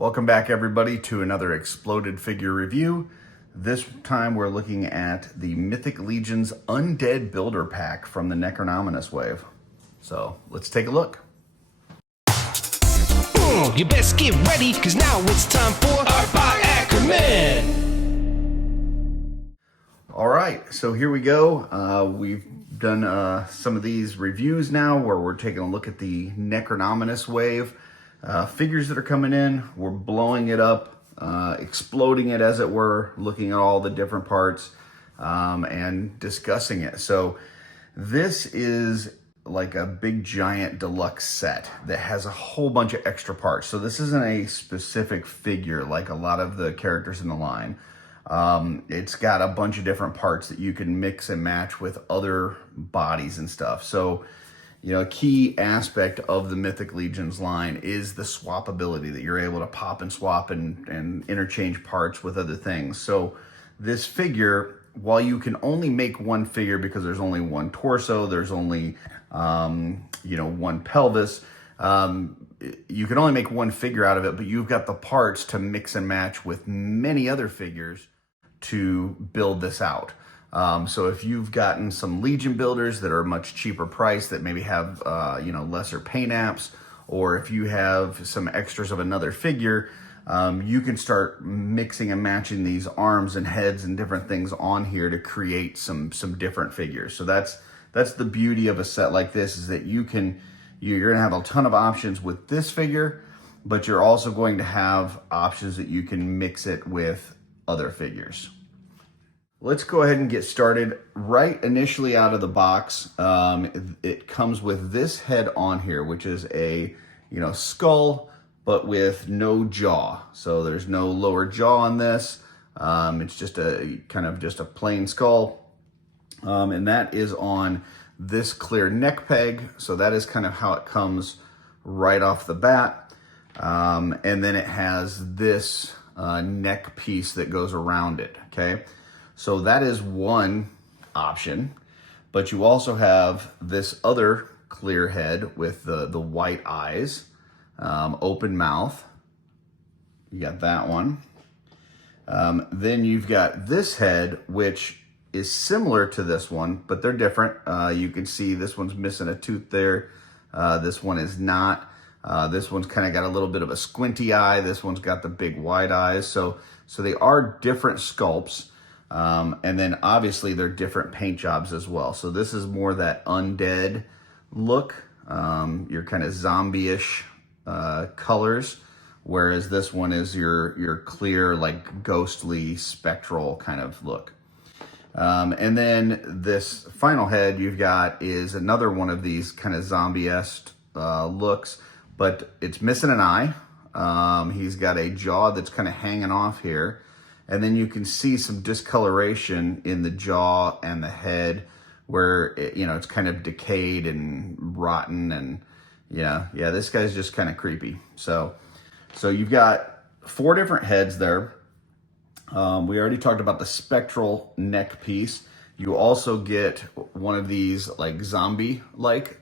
Welcome back everybody to another exploded figure review. This time we're looking at the Mythic Legion's Undead Builder Pack from the Necronominous wave. So let's take a look. You best get ready, cause now it's time for Art by Akerman. All right, so here we go. We've done some of these reviews now where we're taking a look at the Necronominous wave. Figures that are coming in, we're blowing it up, exploding it as it were, looking at all the different parts and discussing it. So this is like a big giant deluxe set that has a whole bunch of extra parts. So this isn't a specific figure like a lot of the characters in the line. It's got a bunch of different parts that you can mix and match with other bodies and stuff. So you know, a key aspect of the Mythic Legion's line is the swappability, that you're able to pop and swap and interchange parts with other things. So this figure, while you can only make one figure because there's only one torso, there's only, one pelvis, you can only make one figure out of it, but you've got the parts to mix and match with many other figures to build this out. So if you've gotten some Legion builders that are much cheaper price that maybe have, lesser paint apps, or if you have some extras of another figure, you can start mixing and matching these arms and heads and different things on here to create some different figures. So that's the beauty of a set like this, is that you're gonna have a ton of options with this figure, but you're also going to have options that you can mix it with other figures. Let's go ahead and get started. Right initially out of the box, it comes with this head on here, which is a skull, but with no jaw. So there's no lower jaw on this. It's just a plain skull, and that is on this clear neck peg. So that is kind of how it comes right off the bat, and then it has this neck piece that goes around it. Okay. So that is one option, but you also have this other clear head with the white eyes, open mouth. You got that one. Then you've got this head, which is similar to this one, but they're different. You can see this one's missing a tooth there. This one is not. This one's kind of got a little bit of a squinty eye. This one's got the big wide eyes. So they are different sculpts. And then obviously they're different paint jobs as well. So this is more that undead look, your kind of zombie-ish colors, whereas this one is your clear, like ghostly, spectral kind of look. And then this final head you've got is another one of these kind of zombie-esque looks, but it's missing an eye. He's got a jaw that's kind of hanging off here. And then you can see some discoloration in the jaw and the head where, it's kind of decayed and rotten. And yeah, this guy's just kind of creepy. So you've got 4 different heads there. We already talked about the spectral neck piece. You also get one of these like zombie-like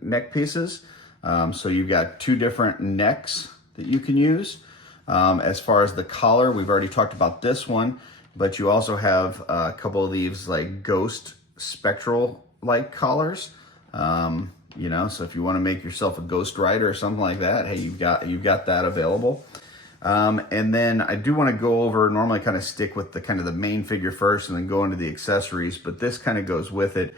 neck pieces. So you've got 2 different necks that you can use. As far as the collar, we've already talked about this one, but you also have a couple of these like ghost spectral like collars. So if you want to make yourself a ghost rider or something like that, hey, you've got that available. And then I do want to go over, normally kind of stick with the main figure first and then go into the accessories, but this kind of goes with it.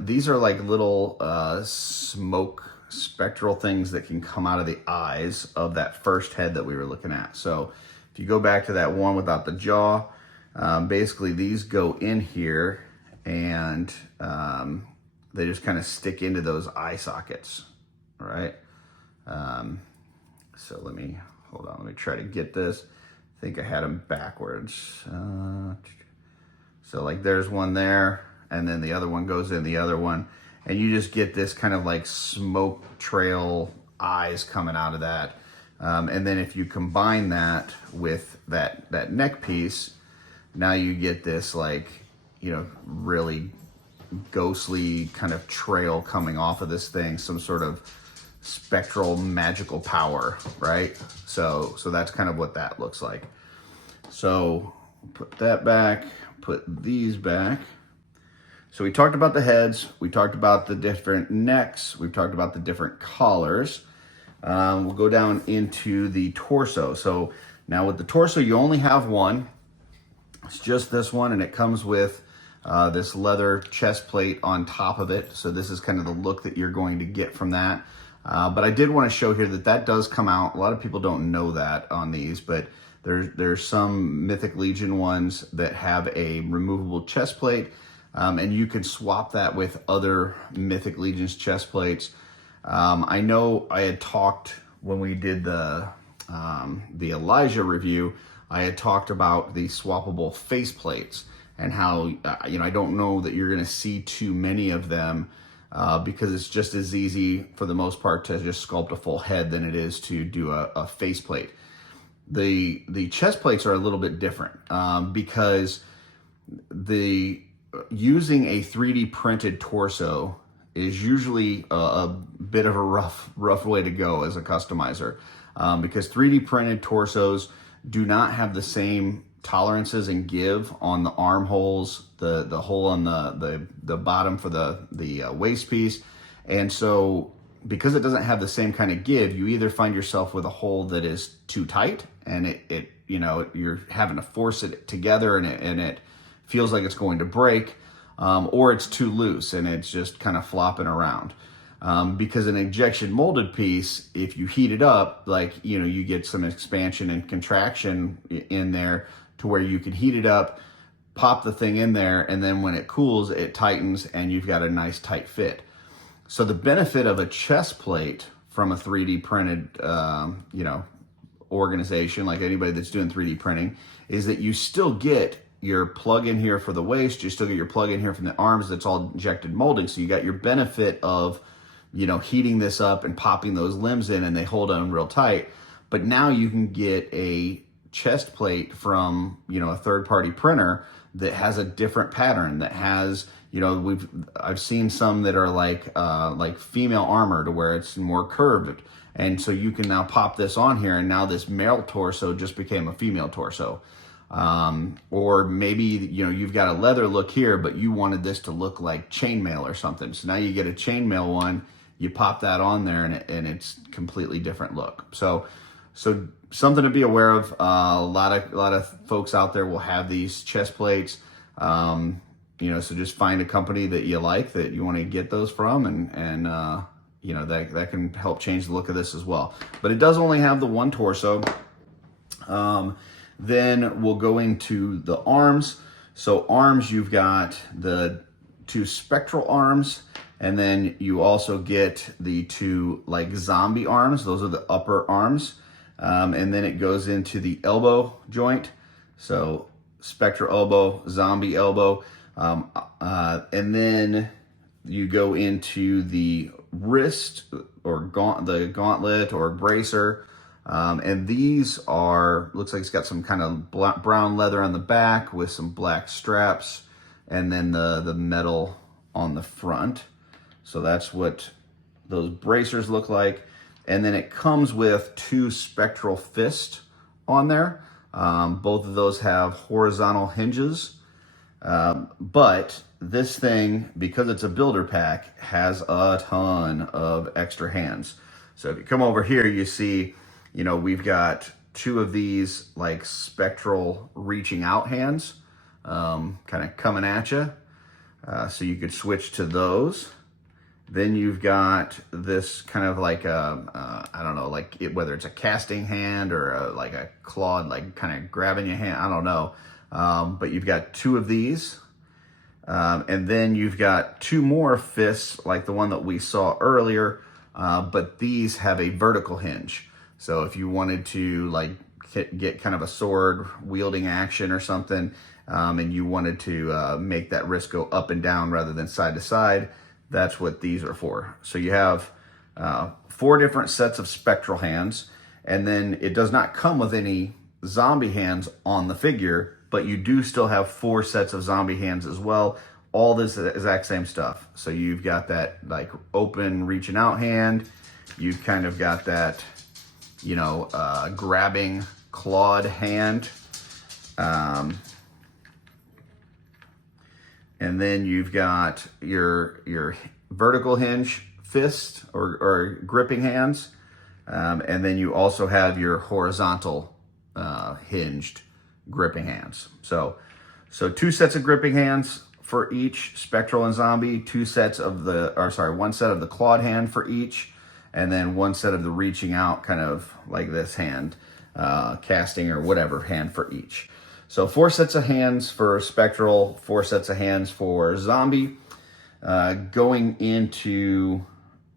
These are like little smoke spectral things that can come out of the eyes of that first head that we were looking at. So if you go back to that one without the jaw, basically these go in here and they just kind of stick into those eye sockets. All right. So let me try to get this. I think I had them backwards. So like there's one there, and then the other one goes in the other one. And you just get this kind of like smoke trail eyes coming out of that. And then if you combine that with that neck piece, now you get this like, really ghostly kind of trail coming off of this thing, some sort of spectral magical power, right? So that's kind of what that looks like. So put that back, put these back. So we talked about the heads, we talked about the different necks, we've talked about the different collars. We'll go down into the torso. So now with the torso, you only have one. It's just this one, and it comes with this leather chest plate on top of it. So this is kind of the look that you're going to get from that. But I did want to show here that that does come out. A lot of people don't know that on these, but there's some Mythic Legion ones that have a removable chest plate, and you can swap that with other Mythic Legion's chest plates. I know I had talked when we did the Elijah review, I had talked about the swappable face plates and how, I don't know that you're going to see too many of them because it's just as easy for the most part to just sculpt a full head than it is to do a face plate. The chest plates are a little bit different because using a 3D printed torso is usually a bit of a rough way to go as a customizer because 3D printed torsos do not have the same tolerances and give on the armholes, the hole on the bottom for the waist piece. And so because it doesn't have the same kind of give, you either find yourself with a hole that is too tight and you're having to force it together and it feels like it's going to break, or it's too loose and it's just kind of flopping around. Because an injection molded piece, if you heat it up, you get some expansion and contraction in there to where you can heat it up, pop the thing in there, and then when it cools, it tightens and you've got a nice tight fit. So the benefit of a chest plate from a 3D printed, organization, like anybody that's doing 3D printing, is that you still get your plug in here for the waist, you still get your plug in here from the arms that's all injected molding. So you got your benefit of heating this up and popping those limbs in and they hold on real tight. But now you can get a chest plate from, a third-party printer that has a different pattern, that has, I've seen some that are like female armor to where it's more curved. And so you can now pop this on here and now this male torso just became a female torso. Or maybe, you've got a leather look here, but you wanted this to look like chainmail or something. So now you get a chainmail one, you pop that on there and it's completely different look. So something to be aware of. A lot of folks out there will have these chest plates. So just find a company that you like, that you want to get those from, and that can help change the look of this as well. But it does only have the one torso. Then we'll go into the arms. So arms, you've got the two spectral arms, and then you also get the two zombie arms. Those are the upper arms. And then it goes into the elbow joint. So spectral elbow, zombie elbow. And then you go into the wrist or the gauntlet or bracer. And these looks like it's got some kind of brown leather on the back with some black straps, and then the metal on the front. So that's what those bracers look like. And then it comes with two spectral fists on there. Both of those have horizontal hinges. But this thing, because it's a builder pack, has a ton of extra hands. So if you come over here, you see, we've got two of these spectral reaching out hands, kind of coming at you. So you could switch to those. Then you've got this kind of I don't know, whether it's a casting hand or a clawed, kind of grabbing your hand, I don't know. But you've got two of these. And then you've got two more fists like the one that we saw earlier, but these have a vertical hinge. So if you wanted to get kind of a sword wielding action or something, and you wanted to make that wrist go up and down rather than side to side, that's what these are for. So you have 4 different sets of spectral hands, and then it does not come with any zombie hands on the figure, but you do still have 4 sets of zombie hands as well. All this exact same stuff. So you've got that open reaching out hand, you've kind of got that, you know, grabbing clawed hand. And then you've got your vertical hinge fist or gripping hands. And then you also have your horizontal hinged gripping hands. So 2 sets of gripping hands for each spectral and zombie, 1 set of the clawed hand for each, and then 1 set of the reaching out, kind of like this hand, casting or whatever hand for each. So 4 sets of hands for spectral, 4 sets of hands for zombie. Going into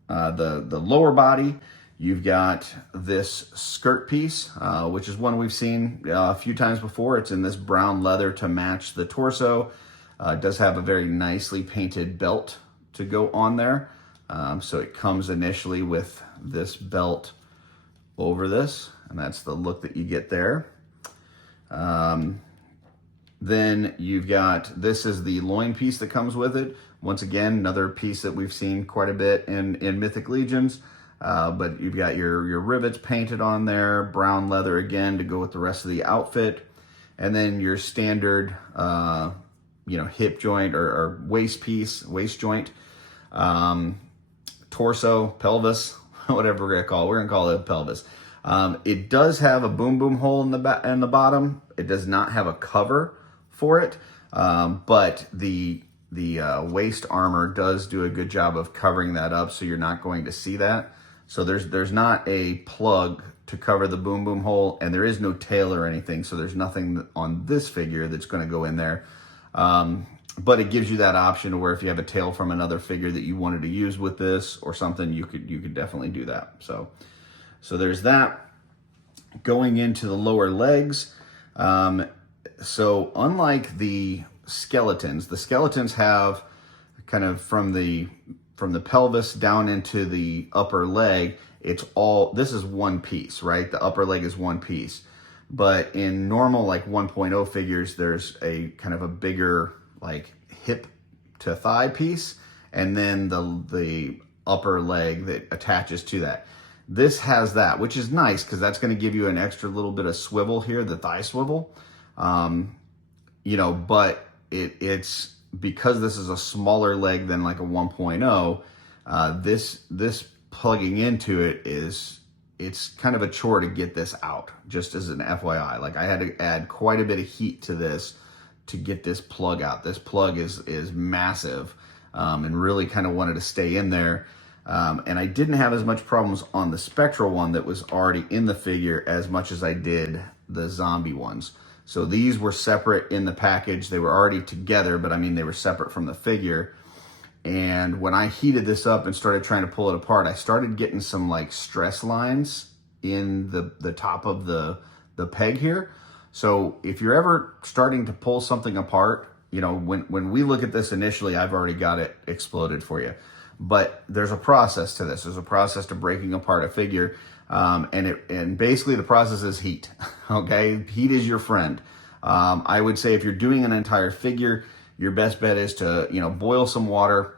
the lower body, you've got this skirt piece, which is one we've seen a few times before. It's in this brown leather to match the torso. It does have a very nicely painted belt to go on there. So it comes initially with this belt over this, and that's the look that you get there. Then you've got, this is the loin piece that comes with it. Once again, another piece that we've seen quite a bit in Mythic Legions. But you've got your rivets painted on there, brown leather again to go with the rest of the outfit. And then your standard, hip joint or waist piece, waist joint, torso, pelvis, whatever we're gonna call it. We're gonna call it pelvis. It does have a boom boom hole in the bottom. It does not have a cover for it, but the waist armor does do a good job of covering that up, so you're not going to see that. So there's not a plug to cover the boom boom hole, and there is no tail or anything, so there's nothing on this figure that's going to go in there. But it gives you that option where if you have a tail from another figure that you wanted to use with this or something, you could definitely do that. So there's that. Going into the lower legs, so unlike the skeletons have kind of from the pelvis down into the upper leg, this is one piece, right? The upper leg is one piece. But in normal like 1.0 figures, there's a kind of a bigger like hip to thigh piece, and then the upper leg that attaches to that. This has that, which is nice because that's going to give you an extra little bit of swivel here, the thigh swivel. But it's because this is a smaller leg than like a 1.0, this plugging into it it's kind of a chore to get this out, just as an FYI. Like I had to add quite a bit of heat to this to get this plug out. This plug is massive, and really kind of wanted to stay in there. And I didn't have as much problems on the spectral one that was already in the figure as much as I did the zombie ones. So these were separate in the package. They were already together, but I mean, they were separate from the figure. And when I heated this up and started trying to pull it apart, I started getting some like stress lines in the top of the peg here. So if you're ever starting to pull something apart, when we look at this initially, I've already got it exploded for you. But there's a process to this. There's a process to breaking apart a figure. And basically the process is heat. Okay, heat is your friend. I would say if you're doing an entire figure, your best bet is to boil some water,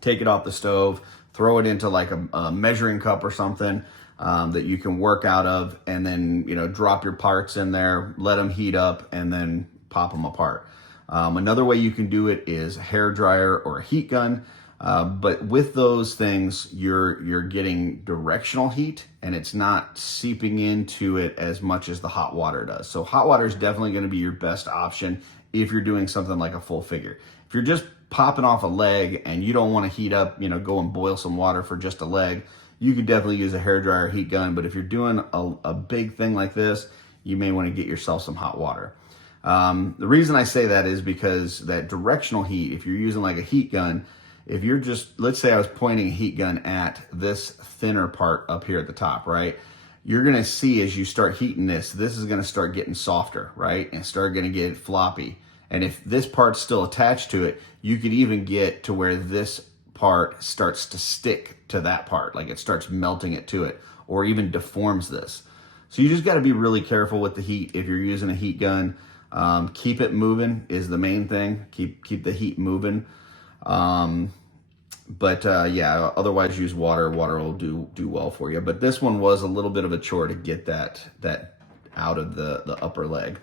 take it off the stove, throw it into like a measuring cup or something that you can work out of, and then drop your parts in there, let them heat up, and then pop them apart. Another way you can do it is a hair dryer or a heat gun. But with those things, you're getting directional heat, and it's not seeping into it as much as the hot water does. So hot water is definitely going to be your best option if you're doing something like a full figure. If you're just popping off a leg and you don't want to heat up, go and boil some water for just a leg, you could definitely use a hairdryer heat gun. But if you're doing a big thing like this, you may want to get yourself some hot water. The reason I say that is because that directional heat, if you're using like a heat gun, if you're just, let's say I was pointing a heat gun at this thinner part up here at the top, right? You're going to see as you start heating this is going to start getting softer, right? And start going to get floppy. And if this part's still attached to it, you could even get to where this part starts to stick to that part, like it starts melting it to it, or even deforms this. So you just got to be really careful with the heat. If you're using a heat gun, keep it moving is the main thing. Keep the heat moving. But yeah, otherwise use water. Water will do well for you. But this one was a little bit of a chore to get that out of the upper leg.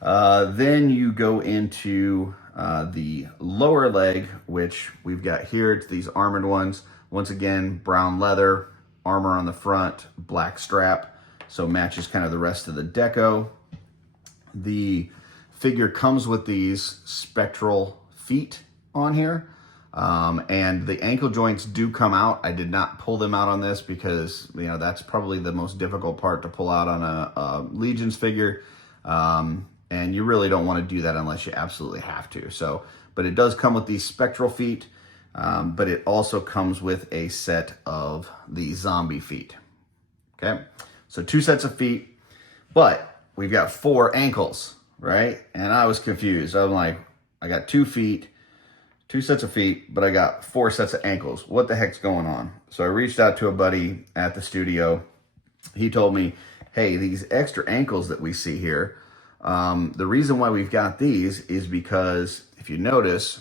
Then you go into the lower leg, which we've got here. It's these armored ones. Once again, brown leather, armor on the front, black strap, so matches kind of the rest of the deco. The figure comes with these spectral feet on here. And the ankle joints do come out. I did not pull them out on this because, you know, that's probably the most difficult part to pull out on a Legion's figure. And you really don't want to do that unless you absolutely have to. So, but it does come with these spectral feet, but it also comes with a set of the zombie feet. Okay, so 2 sets of feet, but we've got 4 ankles, right? And I was confused. I'm like, I got 2 feet, 2 sets of feet, but I got 4 sets of ankles. What the heck's going on? So I reached out to a buddy at the studio. He told me, hey, these extra ankles that we see here, the reason why we've got these is because if you notice,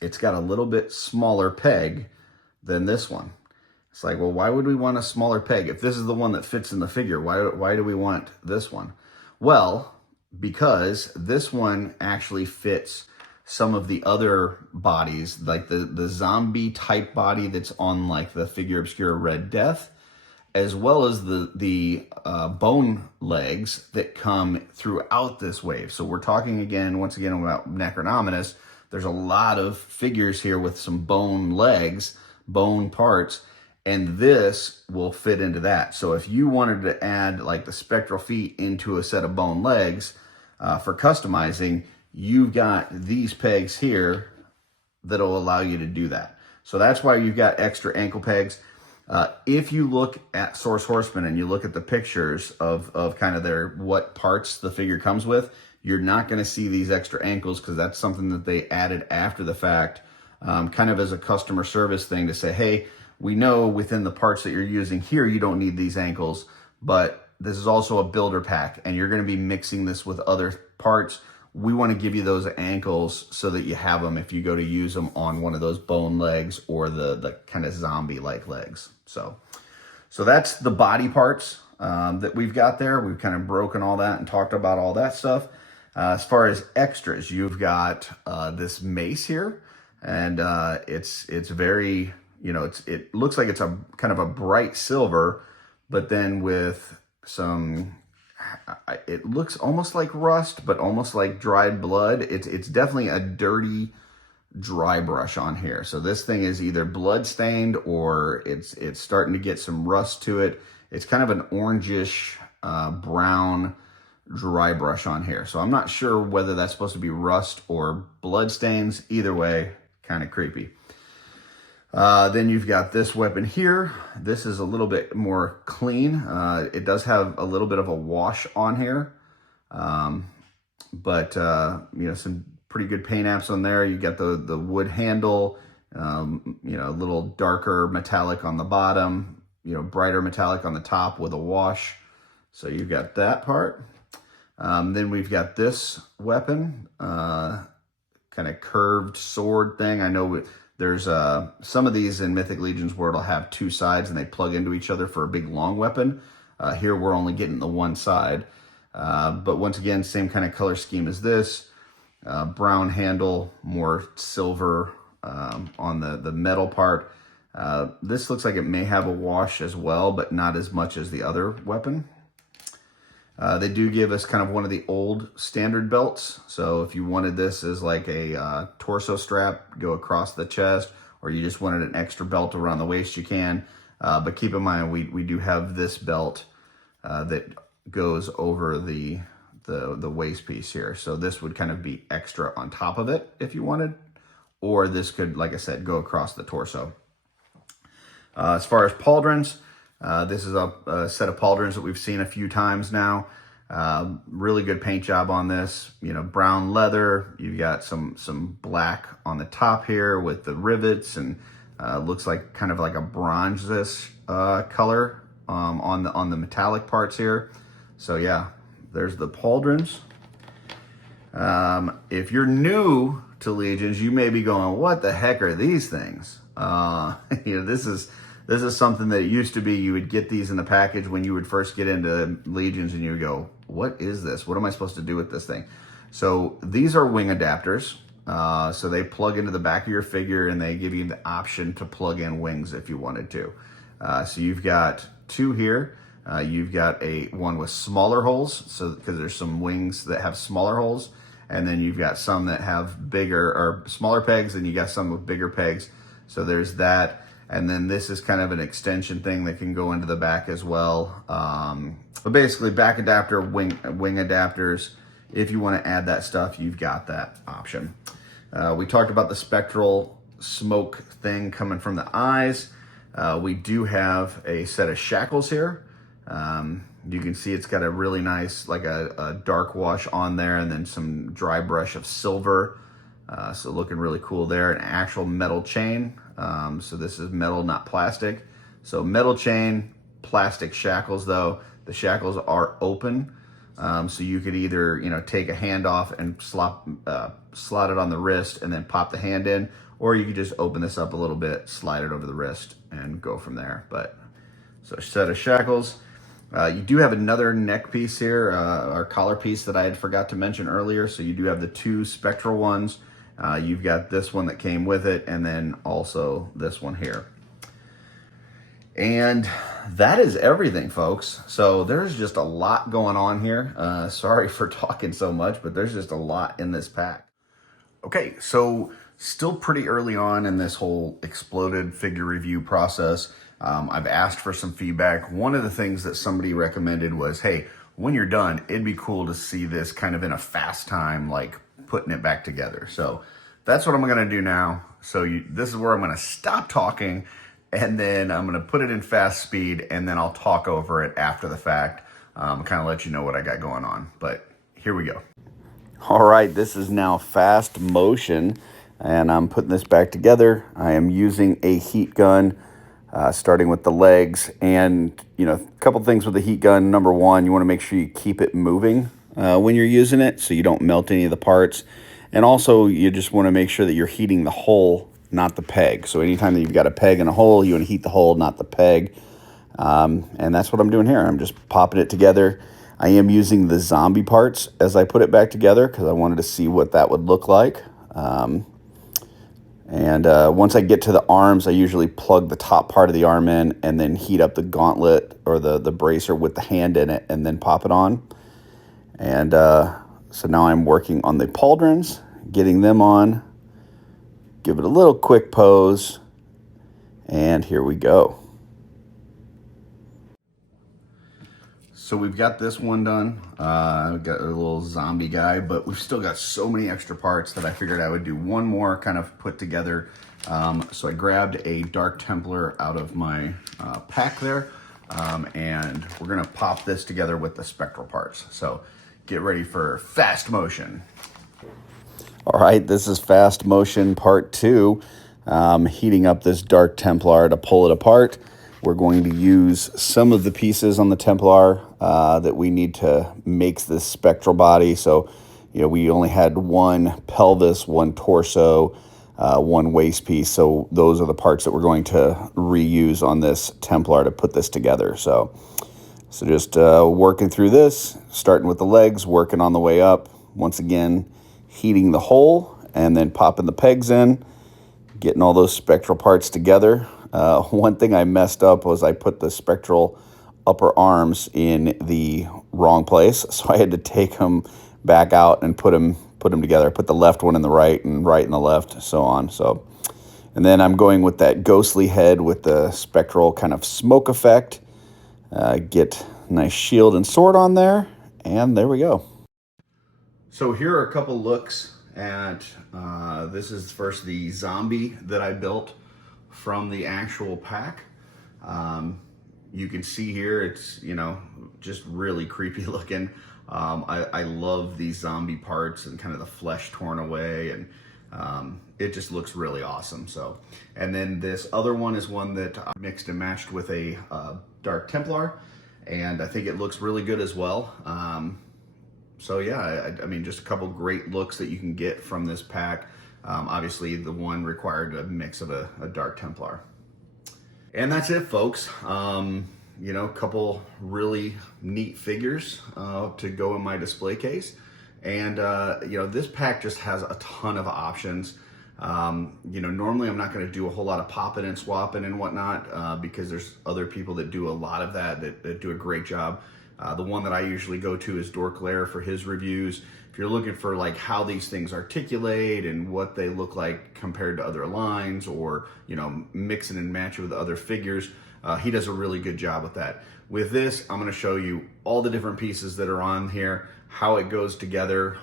it's got a little bit smaller peg than this one. It's like, well, why would we want a smaller peg? If this is the one that fits in the figure, why do we want this one? Well, because this one actually fits some of the other bodies, like the zombie type body that's on like the Figure Obscura Red Death, as well as the bone legs that come throughout this wave. So we're talking once again about Necronominus. There's a lot of figures here with some bone legs, bone parts, and this will fit into that. So if you wanted to add like the spectral feet into a set of bone legs for customizing, you've got these pegs here that'll allow you to do that. So that's why you've got extra ankle pegs. If you look at Source Horseman and you look at the pictures of kind of what parts the figure comes with, you're not going to see these extra ankles because that's something that they added after the fact, kind of as a customer service thing to say, hey, we know within the parts that you're using here, you don't need these ankles, but this is also a builder pack and you're going to be mixing this with other parts. We want to give you those ankles so that you have them if you go to use them on one of those bone legs or the kind of zombie-like legs. So that's the body parts that we've got there. We've kind of broken all that and talked about all that stuff. As far as extras, you've got this mace here, and it's very, you know, it looks like it's a kind of a bright silver, but then with some, it looks almost like rust, but almost like dried blood. It's definitely a dirty dry brush on here. So this thing is either blood stained or it's starting to get some rust to it. It's kind of an orangish brown dry brush on here. So I'm not sure whether that's supposed to be rust or blood stains. Either way, kind of creepy. Then you've got this weapon here. This is a little bit more clean. It does have a little bit of a wash on here. But you know, some pretty good paint apps on there. You got the wood handle, you know, a little darker metallic on the bottom, you know, brighter metallic on the top with a wash. So you've got that part. Then we've got this weapon, kind of curved sword thing. I know there's some of these in Mythic Legions where it'll have 2 sides and they plug into each other for a big long weapon. Here we're only getting the one side. But once again, same kind of color scheme as this. Brown handle, more silver on the metal part. This looks like it may have a wash as well, but not as much as the other weapon. They do give us kind of one of the old standard belts. So if you wanted this as like a torso strap, go across the chest, or you just wanted an extra belt around the waist, you can. But keep in mind, we do have this belt that goes over the waist piece here. So this would kind of be extra on top of it if you wanted, or this could, like I said, go across the torso. As far as pauldrons, this is a set of pauldrons that we've seen a few times now. Really good paint job on this. You know, brown leather. You've got some black on the top here with the rivets, and looks like kind of like a bronze-ish color on the metallic parts here. So yeah, there's the pauldrons. If you're new to Legions, you may be going, what the heck are these things? This is something that used to be, you would get these in the package when you would first get into Legions, and you would go, what is this? What am I supposed to do with this thing? So these are wing adapters. So they plug into the back of your figure, and they give you the option to plug in wings if you wanted to. So you've got two here. You've got one with smaller holes, so because there's some wings that have smaller holes, and then you've got some that have bigger or smaller pegs, and you got some with bigger pegs. So there's that. And then this is kind of an extension thing that can go into the back as well. But basically, back adapter, wing adapters. If you want to add that stuff, you've got that option. We talked about the spectral smoke thing coming from the eyes. We do have a set of shackles here. You can see it's got a really nice, like a dark wash on there, and then some dry brush of silver. So looking really cool there. An actual metal chain. So this is metal, not plastic. So metal chain, plastic shackles though. The shackles are open. So you could either, take a hand off and slot it on the wrist and then pop the hand in, or you could just open this up a little bit, slide it over the wrist, and go from there. So a set of shackles. You do have another neck piece here, or collar piece that I had forgot to mention earlier. So you do have the two spectral ones. You've got this one that came with it, and then also this one here. And that is everything, folks. So there's just a lot going on here. Sorry for talking so much, but there's just a lot in this pack. Okay, so still pretty early on in this whole exploded figure review process. I've asked for some feedback. One of the things that somebody recommended was, hey, when you're done, it'd be cool to see this kind of in a fast time, like putting it back together. So that's what I'm gonna do now. So this is where I'm gonna stop talking, and then I'm gonna put it in fast speed, and then I'll talk over it after the fact, kind of let you know what I got going on. But here we go. All right, this is now fast motion, and I'm putting this back together. I am using a heat gun, starting with the legs. And, a couple things with the heat gun. Number one, you want to make sure you keep it moving when you're using it so you don't melt any of the parts. And also, you just want to make sure that you're heating the hole, not the peg. So anytime that you've got a peg and a hole, you want to heat the hole, not the peg. And that's what I'm doing here. I'm just popping it together. I am using the zombie parts as I put it back together because I wanted to see what that would look like. Once I get to the arms, I usually plug the top part of the arm in and then heat up the gauntlet or the bracer with the hand in it and then pop it on. And so now I'm working on the pauldrons, getting them on, give it a little quick pose, and here we go. So we've got this one done. We've got a little zombie guy, but we've still got so many extra parts that I figured I would do one more kind of put together. So I grabbed a Dark Templar out of my pack there, and we're gonna pop this together with the spectral parts. So get ready for fast motion. All right, this is fast motion part 2. Heating up this Dark Templar to pull it apart. We're going to use some of the pieces on the Templar that we need to make this spectral body. So, we only had one pelvis, one torso, one waist piece. So those are the parts that we're going to reuse on this Templar to put this together. So just working through this, starting with the legs, working on the way up. Once again, heating the hole and then popping the pegs in, getting all those spectral parts together. One thing I messed up was I put the spectral upper arms in the wrong place, so I had to take them back out and put them together. Put the left one in the right and right in the left, so on. So, and then I'm going with that ghostly head with the spectral kind of smoke effect. Get nice shield and sword on there, and there we go. So here are a couple looks at this is first the zombie that I built from the actual pack. You can see here it's just really creepy looking. I love these zombie parts and kind of the flesh torn away, and it just looks really awesome. So, and then this other one is one that I mixed and matched with a Dark Templar, and I think it looks really good as well. So yeah, I mean, just a couple great looks that you can get from this pack. Obviously, the one required a mix of a Dark Templar. And that's it, folks. You know, a couple really neat figures to go in my display case. And, you know, this pack just has a ton of options. You know, normally I'm not going to do a whole lot of popping and swapping and whatnot because there's other people that do a lot of that do a great job. The one that I usually go to is Dorklair for his reviews. If you're looking for like how these things articulate and what they look like compared to other lines, or, you know, mixing and matching with other figures, he does a really good job with that. With this, I'm going to show you all the different pieces that are on here, how it goes together,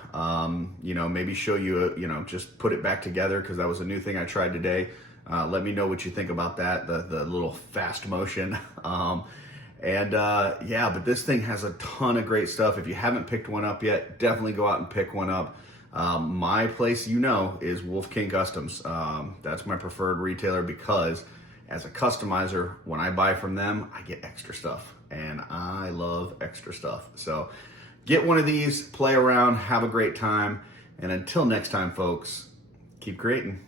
you know, maybe show you, you know, just put it back together, because that was a new thing I tried today. Let me know what you think about that, the little fast motion. Yeah, but this thing has a ton of great stuff. If you haven't picked one up yet, definitely go out and pick one up. My place, you know, is Wolf King Customs. That's my preferred retailer because as a customizer, when I buy from them, I get extra stuff, and I love extra stuff. So get one of these, play around, have a great time, and until next time, folks, keep creating.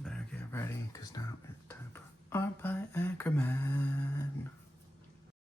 Better get ready, because now it's time for Art by Akerman.